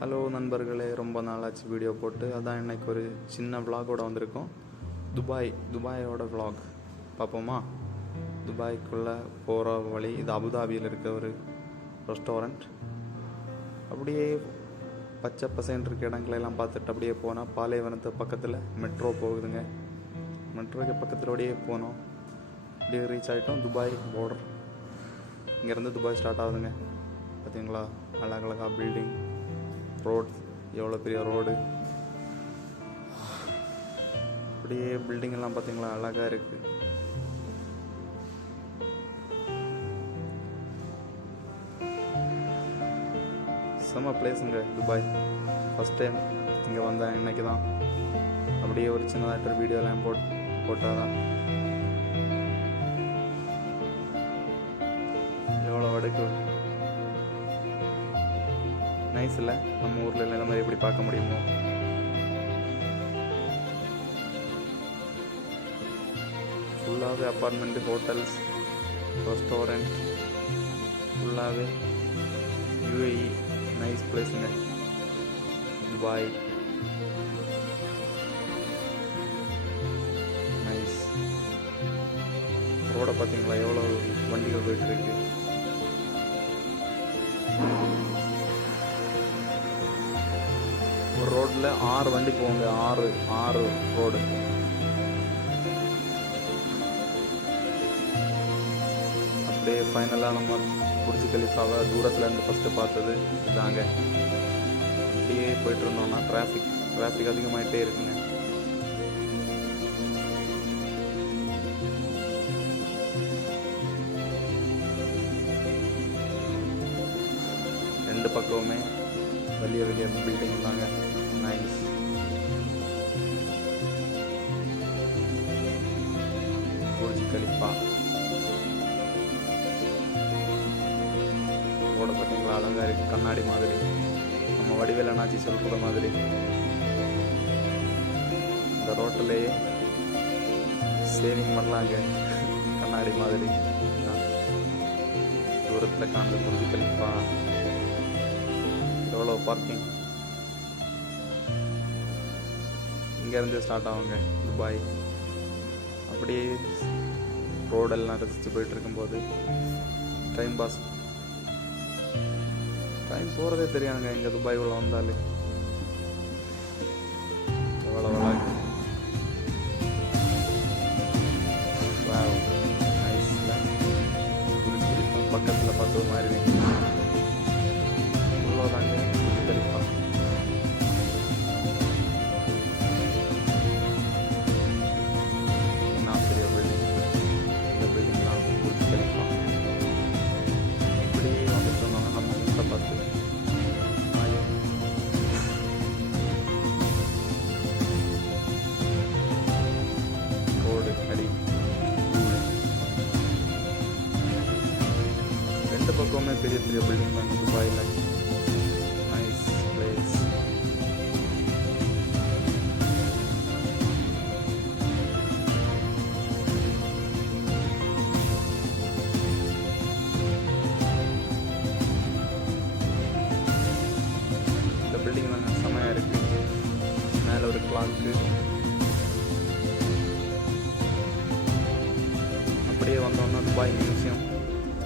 Hello நண்பர்களே, ரொம்ப நாளாச்சு வீடியோ போட்டு. அதான் இன்னைக்கு ஒரு சின்ன விலாகோட வந்திருக்கோம். துபாயோட விலாக் பார்ப்போமா? துபாய்க்குள்ளே போகிற வழி இது. அபுதாபியில் இருக்க ஒரு ரெஸ்டாரண்ட். அப்படியே பச்சை பசேன் இருக்க இடங்களெல்லாம் பார்த்துட்டு அப்படியே போனால் பாலைவனத்து பக்கத்தில் மெட்ரோ போகுதுங்க. மெட்ரோக்கு பக்கத்தில் அப்படியே போனோம். அப்படியே ரீச் ஆகிட்டோம் துபாய் பார்டர். இங்கேருந்து துபாய் ஸ்டார்ட் ஆகுதுங்க. பார்த்தீங்களா, அழகழகா பில்டிங், ரோட், எவ்வளோ பெரிய ரோடு. அப்படியே பில்டிங் எல்லாம் பார்த்தீங்களா, அழகாக இருக்குது. செம்ம பிளேஸுங்க துபாய். ஃபஸ்ட் டைம் இங்கே வந்தேன் இன்னைக்கு தான். அப்படியே ஒரு சின்னதாகிட்ட வீடியோலாம் போட்டால் தான் எவ்வளோ வடுக்கு நைஸ் இல்லை. நம்ம ஊரில் இந்த மாதிரி எப்படி பார்க்க முடியுமோ. ஃபுல்லாகவே அப்பார்ட்மெண்ட்டு, ஹோட்டல்ஸ், ரெஸ்டாரண்ட், ஃபுல்லாகவே யூஏஇ. நைஸ் பிளேஸுங்க துபாய். நைஸ். ரோடை பார்த்தீங்களா, எவ்வளோ வண்டிகள் போயிட்டுருக்கு. ஒரு ரோட்டில் 6 வண்டி போங்க. ஆறு ரோடு. அப்படியே ஃபைனலாக நம்ம புர்ஜ் கலிஃபாவை தூரத்தில் இருந்து ஃபஸ்ட்டு பார்த்தது இதாங்க. அப்படியே போயிட்டு இருந்தோம்னா டிராஃபிக் அதிகமாகிட்டே இருக்குங்க. ரெண்டு பக்கமுமே வெளிய பில்டிங் தாங்க. நைஸ். புர்ஜ் கலிஃபா ரோட பார்த்தீங்களா, அழகா இருக்கு. கண்ணாடி மாதிரி, நம்ம வடிவேல் அண்ணாச்சி சொல்கிற மாதிரி. இந்த ரோட்டிலேயே சேவிங் பண்ணலாங்க, கண்ணாடி மாதிரி. தூரத்தில் காண்ற புர்ஜ் கலிஃபா. எவ்வளோ பார்க்கிங். இங்கேருந்து ஸ்டார்ட் ஆகுங்க துபாய். அப்படியே ரோடெல்லாம் ரசித்து போயிட்டு இருக்கும்போது டைம் போகிறதே தெரியாதுங்க. இங்கே துபாய் உள்ள வந்தாலே எவ்வளோ அழகு. பக்கத்தில் பார்த்த மாதிரி இவ்வளோதாங்க கலிஃபா. என்ன பெரிய பில்டிங். இந்த பில்டிங்லாம் புர்ஜ் கலிஃபா. அப்படியே வந்துட்டு இருந்தோம்னா நம்ம வீட்டை பார்த்து ரோடு அடி ரெண்டு பக்கமுமே பெரிய பெரிய பில்டிங் தான் துபாயில். Nice place. இந்த பில்டிங் தாங்க செமையாக இருக்கு. மேலே ஒரு கிளாக்கு. அப்படியே வந்தோம்னா துபாய் மியூசியம்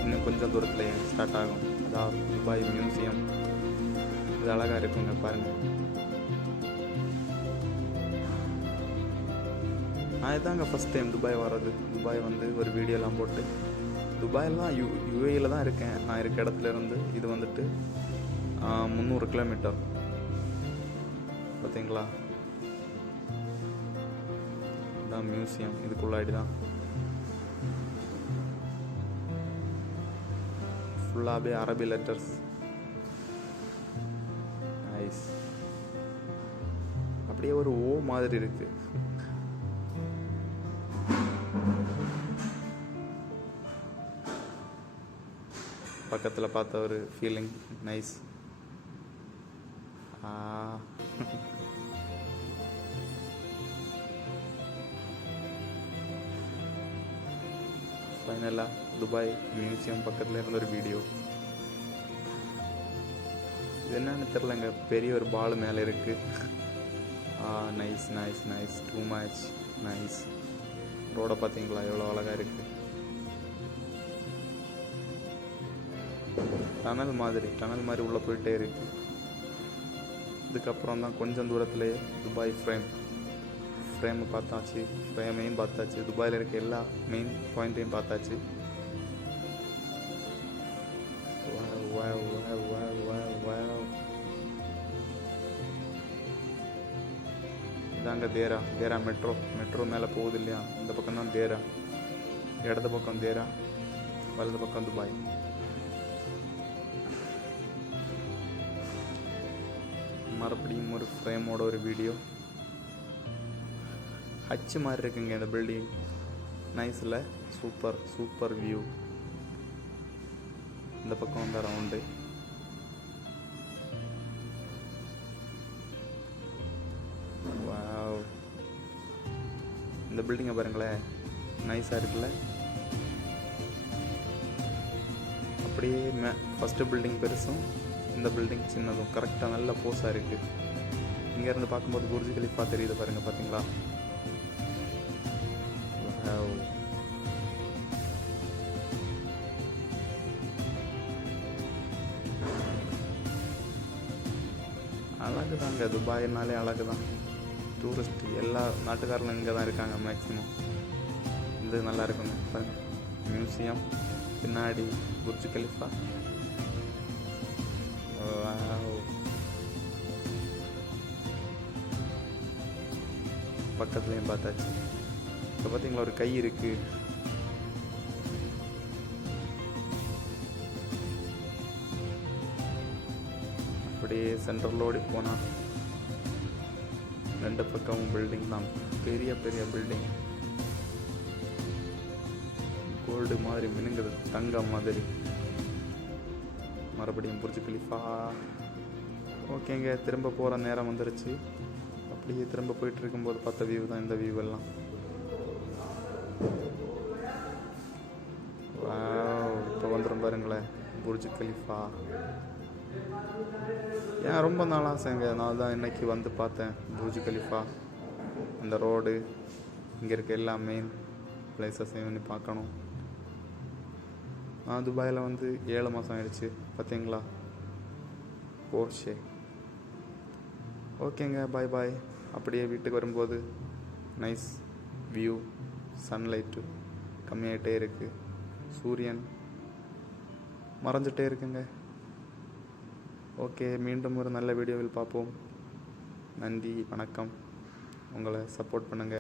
இன்னும் கொஞ்சம் தூரத்தில் ஸ்டார்ட் ஆகும். அதாவது துபாய் மியூசியம். இது அழகாக இருக்குங்க, பாருங்கள். நான் இதாங்க ஃபஸ்ட் டைம் துபாய் வர்றது. துபாய் வந்து ஒரு வீடியோலாம் போட்டு, துபாயெல்லாம் யூஏயில் தான் இருக்கேன் நான் இருக்க இடத்துல இருந்து. இது வந்துட்டு 300 கிலோமீட்டர். பார்த்தீங்களா, இதான் மியூசியம். இதுக்குள்ளாடி தான் ஃபுல்லாகவே அரபி லெட்டர்ஸ். நைஸ். அப்படியே ஒரு ஓ மாதிரி இருக்கு. பக்கத்தில் பார்த்த ஒரு ஃபீலிங். நைஸ். ஃபைனலாக துபாய் மியூசியம் பக்கத்தில் இருந்த ஒரு வீடியோ. இது என்னன்னு தெரிலங்க, பெரிய ஒரு பால் மேலே இருக்குது. Nice nice nice, too much nice. ரோடை பார்த்தீங்களா எவ்வளோ அழகாக இருக்குது. டனல் மாதிரி உள்ளே போயிட்டே இருக்கு. இதுக்கப்புறம் தான் கொஞ்சம் தூரத்துலேயே துபாய் ஃப்ரேமை பார்த்தாச்சு, ஃப்ரேமையும் பார்த்தாச்சு, துபாயில் இருக்க எல்லா மெயின் பாயிண்ட்டையும் பார்த்தாச்சு. இதாங்க தேரா மெட்ரோ மேலே போகுது இல்லையா, இந்த பக்கம் தான் தேரா, இடது பக்கம் தேரா, வலது பக்கம் துபாய். மறுபடியும் ஒரு ஃப்ரேமோட ஒரு வீடியோ. ஹச்சு மாதிரி இருக்குங்க இந்த பில்டிங். நைஸில் super view. இந்த பக்கம் வந்து ரவுண்டு. வாவ், இந்த பில்டிங்கை பாருங்களேன், நைஸாக இருக்குல்ல. அப்படியே ஃபஸ்ட்டு பில்டிங் பெருசும் இந்த பில்டிங் சின்னதும் கரெக்டாக நல்ல போஸாக இருக்குது. இங்கேருந்து பார்க்கும்போது புர்ஜ் கலிஃபா தெரியுது பாருங்கள், பார்த்தீங்களா. அழகு தாங்க, துபாய்னாலே அழகு தான். டூரிஸ்ட் எல்லா நாட்டுக்காரங்களும் இங்கே தான் இருக்காங்க மேக்ஸிமம். இது நல்லா இருக்குங்க பாருங்க, மியூசியம் பின்னாடி புர்ஜ் கலிஃபா. பக்கத்துலேயும் பார்த்தாச்சு. இப்போ பார்த்தீங்களா ஒரு கை இருக்குது. அப்படியே சென்ட்ரலோடி போனால் ரெண்டு பக்கமும் பில்டிங் தான், பெரிய பில்டிங். கோல்டு மாதிரி மினுங்குது, தங்கம் மாதிரி. மறுபடியும் புர்ஜ் கலிஃபா. ஓகேங்க, திரும்ப போகிற நேரம் வந்துருச்சு. அப்படியே திரும்ப போயிட்டு இருக்கும்போது பார்த்த வியூ தான் இந்த வியூ எல்லாம். இப்போ வந்துடும் பாருங்களேன் புர்ஜ் கலிஃபா. ஏன் ரொம்ப நாள் ஆசைங்க, நான் தான் இன்னைக்கு வந்து பார்த்தேன் புர்ஜ் கலிஃபா. அந்த ரோடு, இங்கே இருக்க எல்லா மெயின் பிளேசஸையும் வந்து பார்க்கணும். நான் துபாயில் வந்து 7 மாதம் ஆயிடுச்சு பார்த்தீங்களா. போர்ஷே. ஓகேங்க, பாய். அப்படியே வீட்டுக்கு வரும்போது நைஸ் வியூ, சன்லைட்டு கம்மியாகிட்டே இருக்குது, சூரியன் மறைஞ்சிட்டே இருக்குங்க. ஓகே, மீண்டும் ஒரு நல்ல வீடியோவில் பார்ப்போம். நன்றி, வணக்கம். உங்களை சப்போர்ட் பண்ணுங்கள்.